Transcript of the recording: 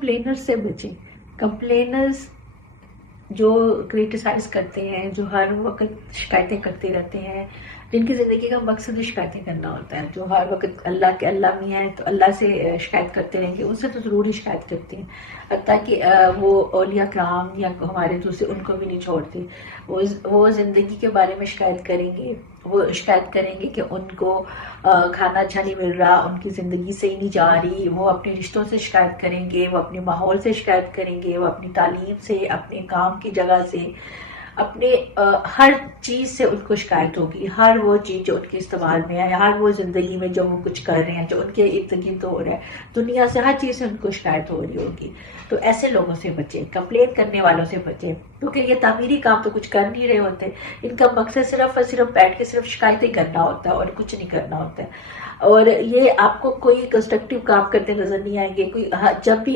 کمپلینرز سے بچیں. کمپلینرز جو کریٹیسائز کرتے ہیں، جو ہر وقت شکایتیں کرتے رہتے ہیں، جن کی زندگی کا مقصد ہی شکایتیں کرنا ہوتا ہے، جو ہر وقت اللہ کے اللہ میں ہیں تو اللہ سے شکایت کرتے رہیں گے، ان سے تو ضروری شکایت کرتے ہیں. حتیٰ کہ وہ اولیاء کرام یا ہمارے دوسرے ان کو بھی نہیں چھوڑتے. وہ زندگی کے بارے میں شکایت کریں گے، وہ شکایت کریں گے کہ ان کو کھانا اچھا نہیں مل رہا، ان کی زندگی صحیح نہیں جا رہی. وہ اپنے رشتوں سے شکایت کریں گے، وہ اپنے ماحول سے شکایت کریں گے، وہ اپنی تعلیم سے، اپنے کام کی جگہ سے، اپنے ہر چیز سے ان کو شکایت ہوگی. ہر وہ چیز جو ان کے استعمال میں ہے، ہر وہ زندگی میں جو وہ کچھ کر رہے ہیں، جو ان کے ارد گرد ہو رہا ہے، دنیا سے ہر چیز سے ان کو شکایت ہو رہی ہوگی. تو ایسے لوگوں سے بچیں، کمپلین کرنے والوں سے بچیں، کیونکہ یہ تعمیری کام تو کچھ کر نہیں رہے ہوتے. ان کا مقصد صرف اور صرف بیٹھ کے صرف شکایتیں کرنا ہوتا ہے اور کچھ نہیں کرنا ہوتا ہے. اور یہ آپ کو کوئی کنسٹرکٹیو کام کرتے نظر نہیں آئیں گے. کوئی جب بھی